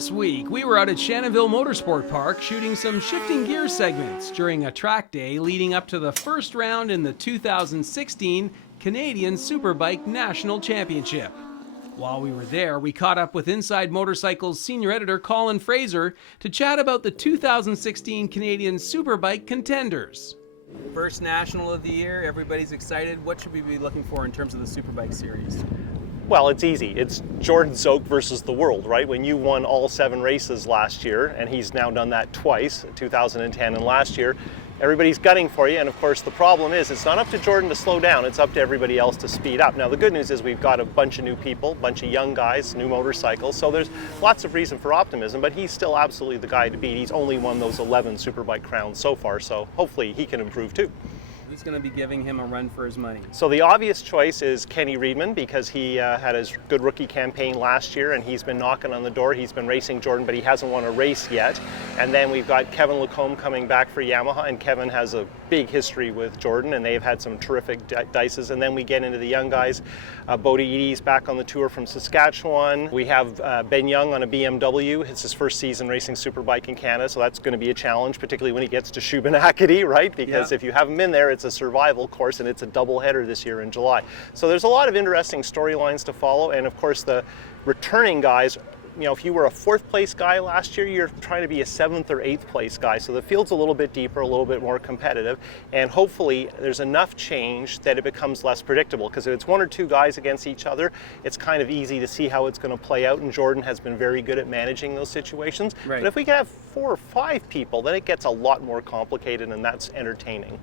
this week, we were out at Shannonville Motorsport Park shooting some shifting gear segments during a track day leading up to the first round in the 2016 Canadian Superbike National Championship. While we were there, we caught up with Inside Motorcycle's senior editor Colin Fraser to chat about the 2016 Canadian Superbike contenders. First national of the year, everybody's excited. What should we be looking for in terms of the Superbike series? Well, it's easy. It's Jordan Zoke versus the world, right? When you won all 7 races last year, and he's now done that twice, 2010 and last year, everybody's gunning for you. And of course, the problem is it's not up to Jordan to slow down, it's up to everybody else to speed up. Now, the good news is we've got a bunch of new people, a bunch of young guys, new motorcycles, so there's lots of reason for optimism, but he's still absolutely the guy to beat. He's only won those 11 Superbike crowns so far, so hopefully he can improve too. Who's going to be giving him a run for his money? So the obvious choice is Kenny Reedman, because he had his good rookie campaign last year and he's been knocking on the door. He's been racing Jordan, but he hasn't won a race yet. And then we've got Kevin Lacombe coming back for Yamaha, and Kevin has a big history with Jordan and they've had some terrific dices. And then we get into the young guys. Bodie Eadie's back on the tour from Saskatchewan. We have Ben Young on a BMW. It's his first season racing Superbike in Canada, so that's going to be a challenge, particularly when he gets to Shubenacadie, right? Because if you haven't been there, it's a survival course and it's a double header this year in July. So there's a lot of interesting storylines to follow, and of course the returning guys, you know, if you were a 4th place guy last year, you're trying to be a 7th or 8th place guy. So the field's a little bit deeper, a little bit more competitive, and hopefully there's enough change that it becomes less predictable, because if it's 1 or 2 guys against each other, it's kind of easy to see how it's going to play out, and Jordan has been very good at managing those situations. Right. But if we can have 4 or 5 people, then it gets a lot more complicated, and that's entertaining.